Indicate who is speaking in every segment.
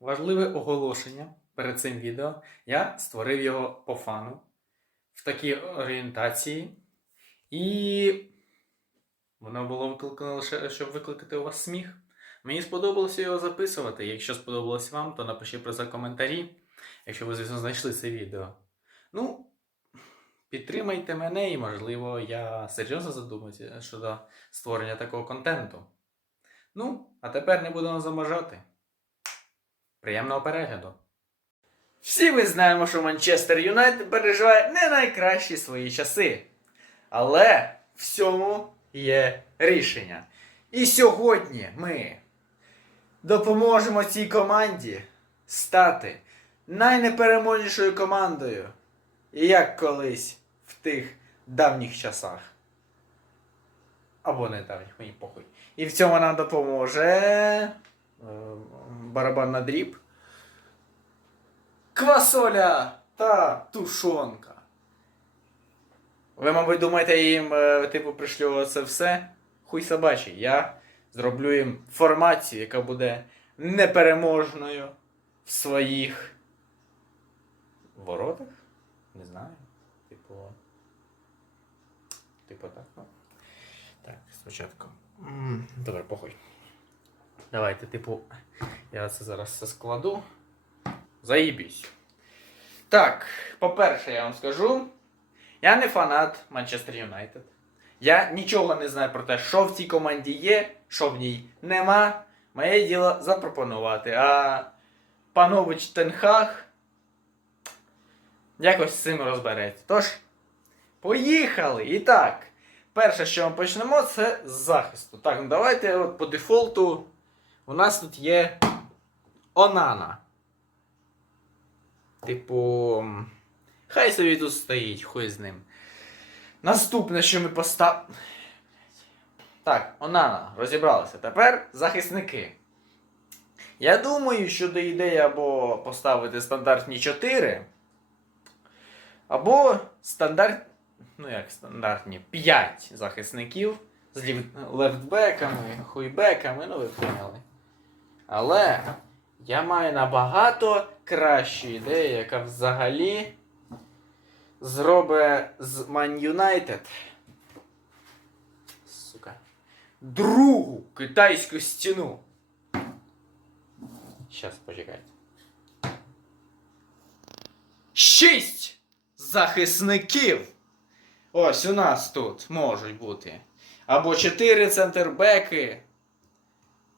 Speaker 1: Важливе оголошення перед цим відео. Я створив його по фану в такій орієнтації. І воно було викликано лише, щоб викликати у вас сміх. Мені сподобалося його записувати. Якщо сподобалось вам, то напишіть про це коментарі, якщо ви, звісно, знайшли це відео. Ну, підтримайте мене і, можливо, я серйозно задумаюся щодо створення такого контенту. Ну, а тепер не будемо заможати. Приємного перегляду. Всі ми знаємо, що Манчестер Юнайтед переживає не найкращі свої часи. Але в цьому є рішення. І сьогодні ми допоможемо цій команді стати найнепереможнішою командою, як колись в тих давніх часах. Або не давніх, мені похуй. І в цьому нам допоможе е, барабан на дріб, квасоля та тушонка. Ви, мабуть, думаєте, їм, е, типу, пришлю це все? Хуй собачий. Я зроблю їм формацію, яка буде непереможною в своїх воротах? Не знаю. Типу. Типу так, ну. Так, спочатку. Добре, похуй. Давайте, типу, я це зараз все складу. Заїбісь. Так, по-перше, я вам скажу. Я не фанат Манчестер Юнайтед. Я нічого не знаю про те, що в цій команді є, що в ній нема. Моє діло запропонувати. А панович Тенхаг якось з цим розбереться. Тож, поїхали! І так, перше, що ми почнемо, це з захисту. Так, ну давайте от по дефолту. У нас тут є Онана. Типу. Хай собі тут стоїть, хуй з ним. Наступне, що ми постав. Так, Онана, розібралися. Тепер захисники. Я думаю, що до ідеї або поставити стандартні 4, або стандарт. Ну як стандартні 5 захисників з лів- хуйбеками, ну ви поняли. Але я маю набагато кращу ідею, яка взагалі зробить з Man United. Сука. Другу китайську стіну. Щас почекайте. Шість захисників. Ось у нас тут можуть бути. Або чотири центрбеки.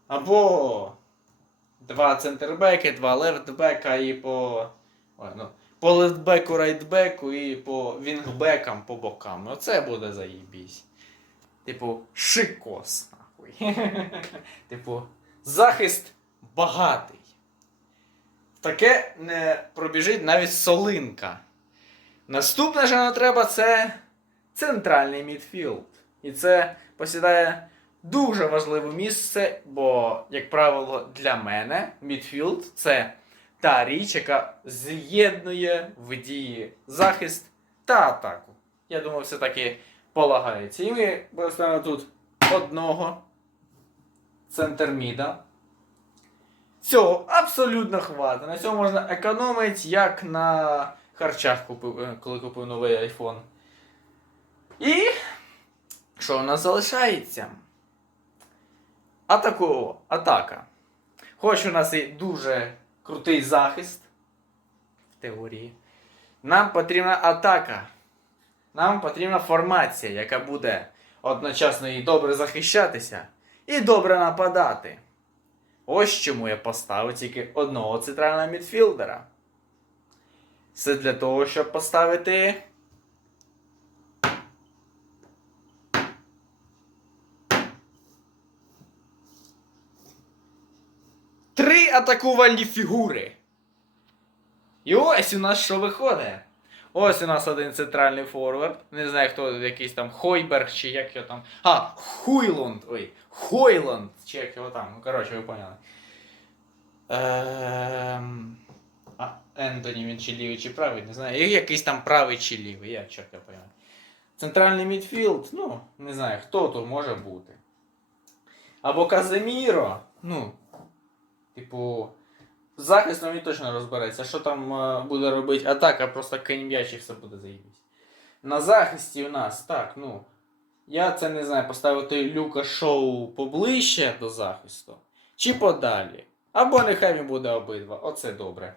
Speaker 1: Або два центрбеки, два лефтбека і по. Ой, ну, по лефтбеку, райтбеку і по вінгбекам по бокам. Оце буде заїбісь. Типу, шикос, нахуй. типу, захист багатий. Таке не пробіжить навіть солинка. Наступне, що нам треба, це центральний мідфілд. І це посідає дуже важливе місце, бо, як правило, для мене мідфілд це та річ, яка з'єднує в дії захист та атаку. Я думаю, все таки полагається. І ми поставимо тут одного центрміда. Цього абсолютно хватить. На цьому можна економити, як на харчах, купив, е, коли купив новий iPhone. І що у нас залишається? Атаку, атака. Хоч у нас і дуже крутий захист в теорії. Нам потрібна атака. Нам потрібна формація, яка буде одночасно і добре захищатися, і добре нападати. Ось чому я поставив тільки одного центрального мідфілдера. Це для того, щоб поставити. Атакувальні фігури. І ось у нас що виходить. Ось у нас один центральний форвард. Не знаю, хто якийсь там Хойберг чи як його там. А, Хуйланд. Ой, Хойланд, чи як його там. Ну, коротше, ви поняли. Ем... А, Ентоні він чи лівий, чи правий, не знаю. Якийсь там правий чи лівий, я чорт я поняв. Центральний мідфілд, ну, не знаю, хто тут може бути. Або Каземіро, ну, типу, з захистом він точно розбереться. Що там е, буде робити атака, просто кинь і все буде заїбись. На захисті у нас, так, ну. Я це не знаю, поставити Люка Шоу поближче до захисту. Чи подалі. Або нехай він буде обидва. Оце добре.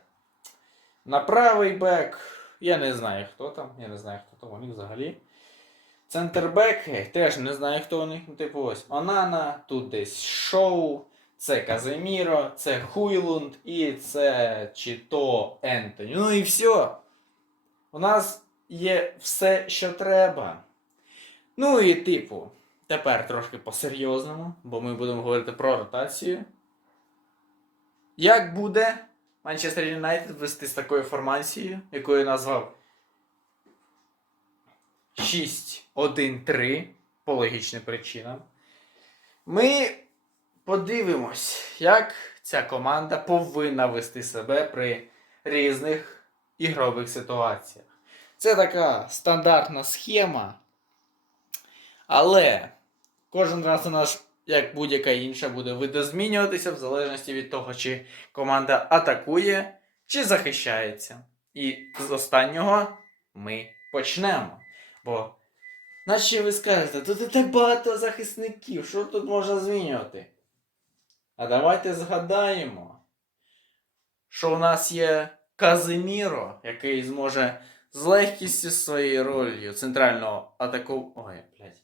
Speaker 1: На правий бек. Я не знаю, хто там. Я не знаю, хто там у них взагалі. Центрбеки, теж не знаю, хто у них. Ну, Типу ось Онана, тут десь Шоу, це Казиміро, це Хуйлунд і це чи то Ентоні. Ну і все. У нас є все, що треба. Ну і типу, тепер трошки по-серйозному, бо ми будемо говорити про ротацію. Як буде Манчестер Юнайтед вести з такою формацією, яку я назвав 6-1-3 по логічним причинам. Ми подивимось, як ця команда повинна вести себе при різних ігрових ситуаціях. Це така стандартна схема. Але кожен раз у нас, як будь-яка інша, буде видозмінюватися в залежності від того, чи команда атакує, чи захищається. І з останнього ми почнемо. Бо, наче ви скажете, тут і так багато захисників, що тут можна змінювати? А давайте згадаємо, що у нас є Казиміро, який зможе з легкістю своєю ролью центрального атаку... Ой, блядь.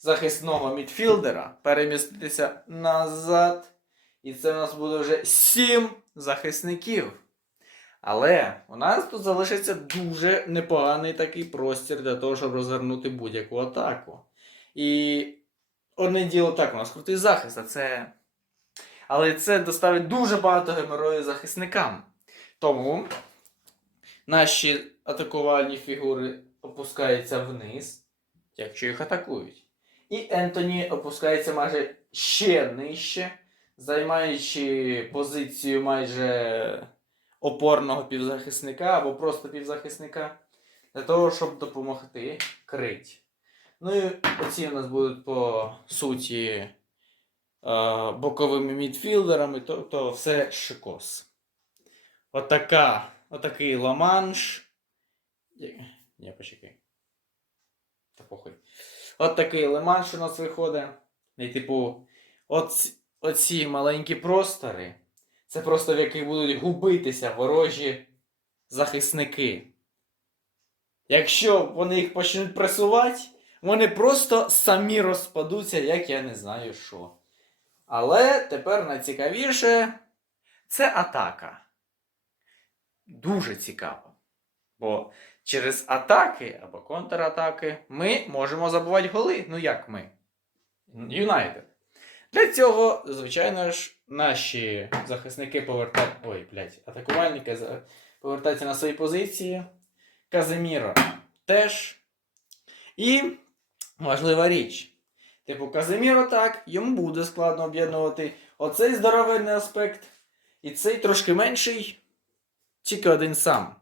Speaker 1: захисного мідфілдера переміститися назад. І це у нас буде вже 7 захисників. Але у нас тут залишиться дуже непоганий такий простір для того, щоб розгорнути будь-яку атаку. І одне діло так, у нас крутий захист, а це. Але це доставить дуже багато геморою захисникам. Тому наші атакувальні фігури опускаються вниз, якщо їх атакують. І Ентоні опускається майже ще нижче, займаючи позицію майже опорного півзахисника або просто півзахисника, для того, щоб допомогти крить. Ну і оці у нас будуть по суті боковими мідфілдерами, тобто все шикос. Отака, отакий ламанш. Ні, почекай. Та похуй. От такий лиманш у нас виходить. І, типу, оці, оці маленькі простори. Це просто в яких будуть губитися ворожі захисники. Якщо вони їх почнуть пресувати, вони просто самі розпадуться, як я не знаю що. Але тепер найцікавіше це атака. Дуже цікаво. Бо через атаки або контратаки ми можемо забувати голи. Ну як ми? Юнайтед. Для цього, звичайно ж, наші захисники повертають. Ой, блядь, атакувальники повертаються на свої позиції. Казиміро теж. І важлива річ. Типу, Казиміро так, йому буде складно об'єднувати оцей здоровенний аспект і цей трошки менший, тільки один сам.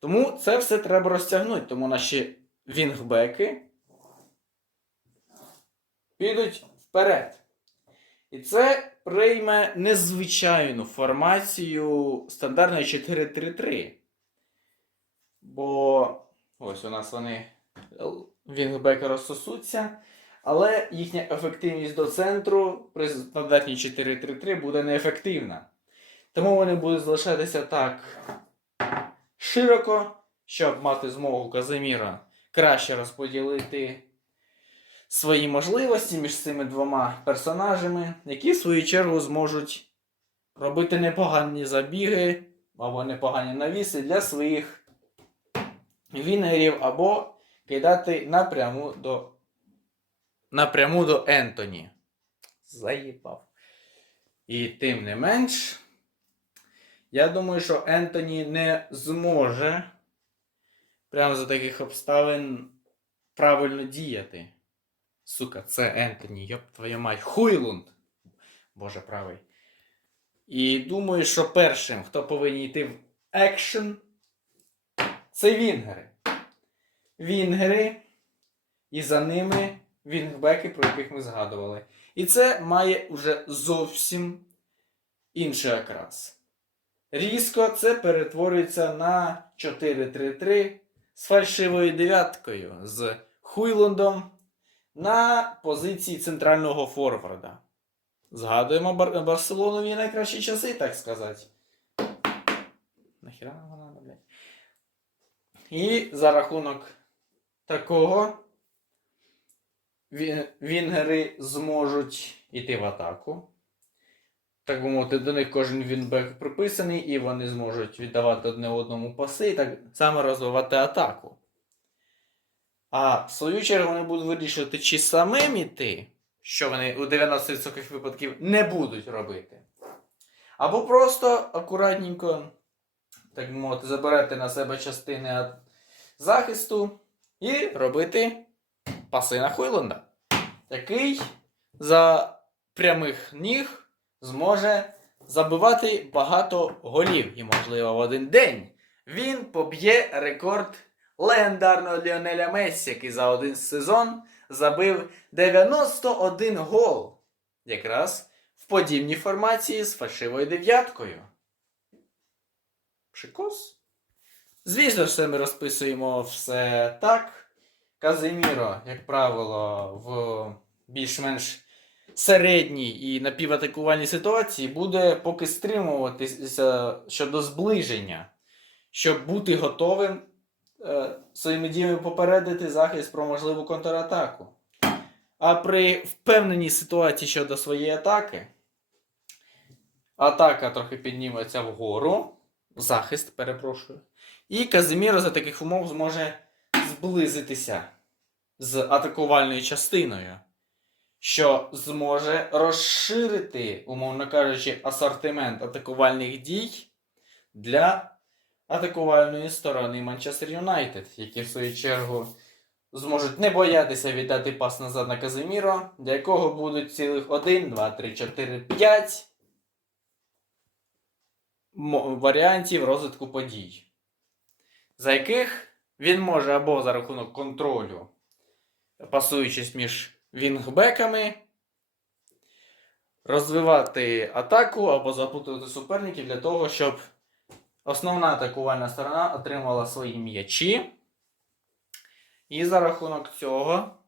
Speaker 1: Тому це все треба розтягнути. Тому наші вінгбеки підуть вперед. І це прийме незвичайну формацію стандартної 4-3-3. Бо ось у нас вони вінгбеки розсосуться, але їхня ефективність до центру при стандартній 4-3-3 буде неефективна. Тому вони будуть залишатися так широко, щоб мати змогу Казиміра краще розподілити свої можливості між цими двома персонажами, які в свою чергу зможуть робити непогані забіги або непогані навіси для своїх вінерів, або кидати напряму до напряму до Ентоні. Заїбав. І тим не менш, я думаю, що Ентоні не зможе прямо за таких обставин правильно діяти. Сука, це Ентоні, йоп твою мать, Хуйлунд. Боже правий. І думаю, що першим, хто повинен йти в екшен, це Вінгери. Вінгери, і за ними вінгбеки, про яких ми згадували. І це має уже зовсім інший окрас. різко це перетворюється на 4-3-3 з фальшивою дев'яткою, з Хуйландом на позиції центрального форварда. Згадуємо Бар- Барселонові найкращі часи, так сказати. Нахіра вона, блядь. І за рахунок такого вінгери зможуть йти в атаку. Так би мовити, до них кожен вінбек приписаний, і вони зможуть віддавати одне одному паси і так само розвивати атаку. А в свою чергу вони будуть вирішувати, чи самим іти, що вони у 90% випадків не будуть робити. Або просто акуратненько, так би мовити, забирати на себе частини захисту і робити паси на Хойланда, який за прямих ніг зможе забивати багато голів. І, можливо, в один день він поб'є рекорд легендарного Ліонеля Мессі, який за один сезон забив 91 гол. Якраз в подібній формації з фальшивою дев'яткою. Шикос? Звісно, все ми розписуємо все так. Казиміро, як правило, в більш-менш середній і напіватакувальній ситуації буде поки стримуватися щодо зближення, щоб бути готовим е, своїми діями попередити захист про можливу контратаку. А при впевненій ситуації щодо своєї атаки, атака трохи підніметься вгору, захист, перепрошую. І Казиміро за таких умов зможе зблизитися з атакувальною частиною, що зможе розширити, умовно кажучи, асортимент атакувальних дій для атакувальної сторони Манчестер Юнайтед, які в свою чергу зможуть не боятися віддати пас назад на Казиміро, для якого будуть цілих 1, 2, 3, 4, 5 варіантів розвитку подій, за яких він може або за рахунок контролю, пасуючись між вінгбеками, розвивати атаку або запутувати суперників для того, щоб основна атакувальна сторона отримала свої м'ячі. І за рахунок цього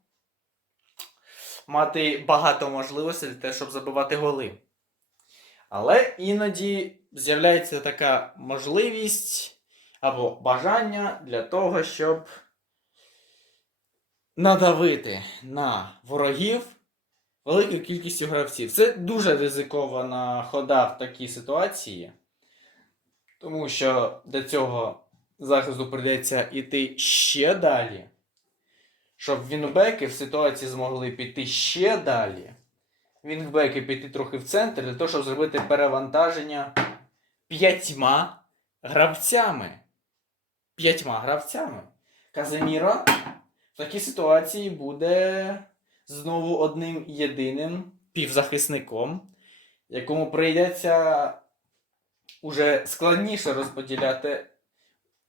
Speaker 1: мати багато можливостей для того, щоб забивати голи. Але іноді з'являється така можливість або бажання для того, щоб надавити на ворогів великою кількістю гравців. Це дуже ризикована хода в такій ситуації, тому що для цього захисту прийдеться йти ще далі, щоб вінбеки в ситуації змогли піти ще далі. Вінгбеки піти трохи в центр для того, щоб зробити перевантаження п'ятьма гравцями. П'ятьма гравцями. Казиміро в такій ситуації буде знову одним єдиним півзахисником, якому прийдеться уже складніше розподіляти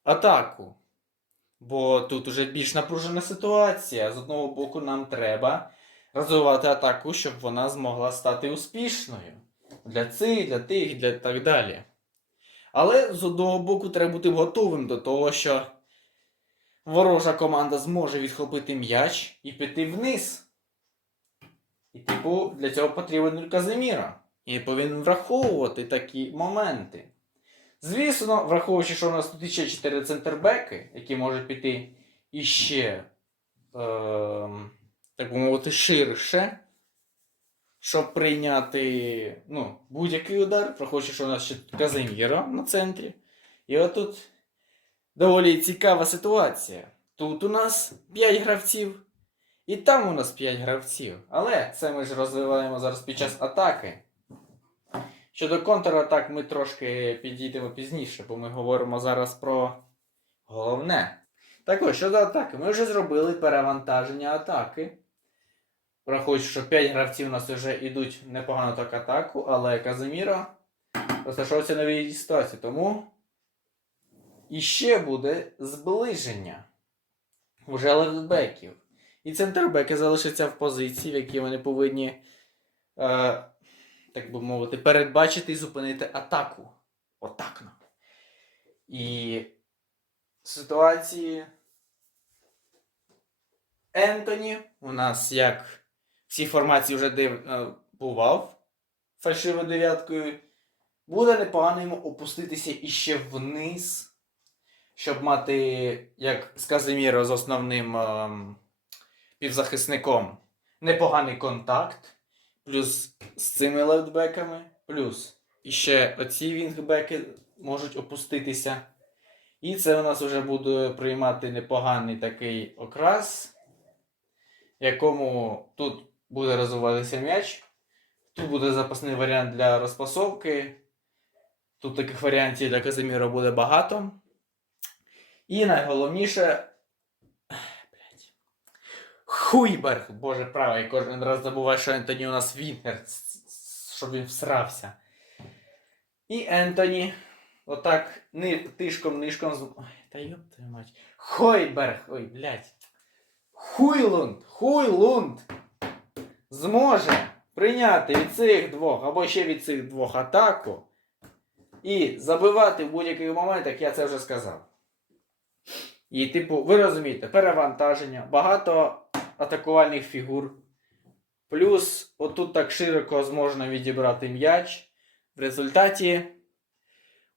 Speaker 1: атаку. Бо тут уже більш напружена ситуація. З одного боку, нам треба розвивати атаку, щоб вона змогла стати успішною. Для цих, для тих, для так далі. Але з одного боку, треба бути готовим до того, що ворожа команда зможе відхопити м'яч і піти вниз. І, типу, для цього потрібен Казиміра. І повинен враховувати такі моменти. Звісно, враховуючи, що у нас тут ще 4 центрбеки, які можуть піти іще, ем, так би мовити, ширше, щоб прийняти ну, будь-який удар, що у нас ще Казиміра на центрі. І отут доволі цікава ситуація. Тут у нас 5 гравців, і там у нас 5 гравців. Але це ми ж розвиваємо зараз під час атаки. Щодо контратак ми трошки підійдемо пізніше, бо ми говоримо зараз про головне. Так ось, щодо атаки, ми вже зробили перевантаження атаки. Враховуючи, що 5 гравців у нас вже йдуть непогано так атаку, але Казиміро розташовується новій ситуації. Тому іще буде зближення вже левбеків. І центрбеки залишаться в позиції, в якій вони повинні, е, так би мовити, передбачити і зупинити атаку Отак. І ситуації Ентоні у нас як цій формації вже див, е, бував фальшивою дев'яткою. Буде непогано йому опуститися іще вниз, щоб мати, як з Казиміро з основним ем, півзахисником, непоганий контакт. Плюс з цими левтбеками, плюс іще оці вінгбеки можуть опуститися. І це у нас вже буде приймати непоганий такий окрас, якому тут буде розвиватися м'яч. Тут буде запасний варіант для розпасовки. Тут таких варіантів для Казиміра буде багато. І найголовніше. Хуйберг, боже правий, кожен раз забуваю, що Ентоні у нас Вінгер, щоб він всрався. І Ентоні. Отак тишком, нишком. з- Ой, та йоп твою мать. Хойберг, ой, блядь. Хуйлунд, Хуйлунд зможе прийняти від цих двох або ще від цих двох атаку і забивати в будь-який момент, як я це вже сказав. І, типу, ви розумієте, перевантаження, багато атакувальних фігур. Плюс отут так широко зможна відібрати м'яч. В результаті,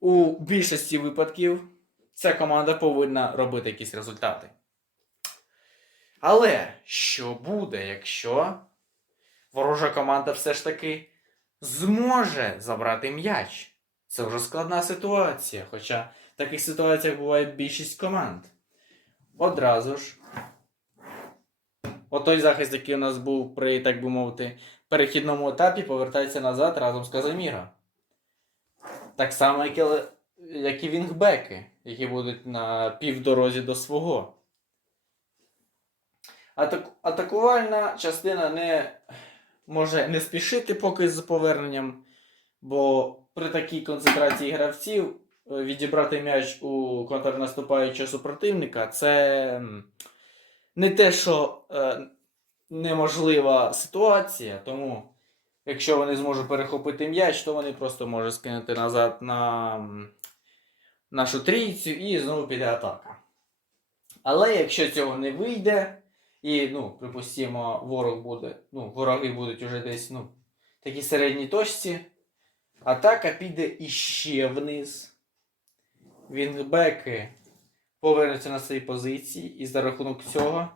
Speaker 1: у більшості випадків, ця команда повинна робити якісь результати. Але що буде, якщо ворожа команда все ж таки зможе забрати м'яч? Це вже складна ситуація, хоча в таких ситуаціях буває більшість команд. Одразу ж. Отой захист, який у нас був при, так би мовити, перехідному етапі, повертається назад разом з Казиміра. Так само, як і, як і вінгбеки, які будуть на півдорозі до свого. Атаку... Атакувальна частина не може не спішити поки з поверненням, бо при такій концентрації гравців е, відібрати м'яч у контрнаступаючого супротивника це не те, що е, неможлива ситуація, тому якщо вони зможуть перехопити м'яч, то вони просто можуть скинути назад на нашу трійцю і знову піде атака. Але якщо цього не вийде, і, ну, припустимо, ворог буде, ну, вороги будуть уже десь, ну, в такій середній точці, атака піде іще вниз. Вінгбеки повернуться на свої позиції, і за рахунок цього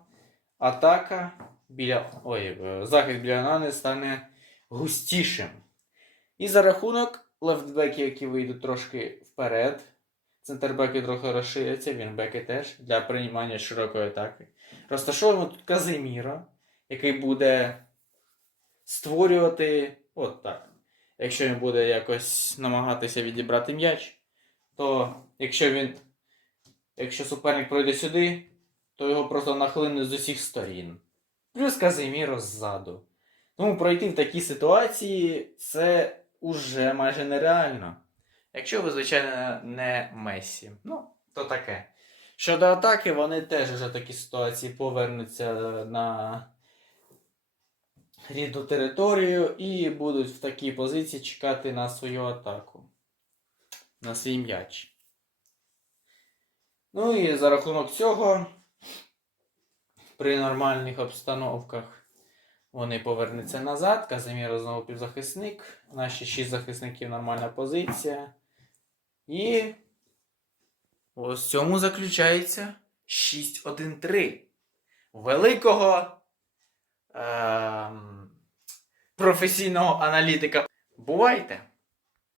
Speaker 1: атака біля. Ой, е, захист біля Нани стане густішим. І за рахунок лефтбеків, які вийдуть трошки вперед, центрбеки трохи розширяться, вінбеки теж для приймання широкої атаки. Розташовуємо тут Казиміра, який буде створювати. От так. Якщо він буде якось намагатися відібрати м'яч, то якщо він. Якщо суперник пройде сюди, то його просто нахлине з усіх сторін. Плюс Казиміро ззаду. Тому пройти в такій ситуації це уже майже нереально. Якщо ви, звичайно, не Месі. Ну, то таке. Щодо атаки, вони теж вже такі ситуації повернуться на рідну територію і будуть в такій позиції чекати на свою атаку. На свій м'яч. Ну і за рахунок цього, при нормальних обстановках, вони повернуться назад. Казиміро знову півзахисник. Наші 6 захисників нормальна позиція. І ось в цьому заключається 6-1-3. Великого е професійного аналітика. Бувайте!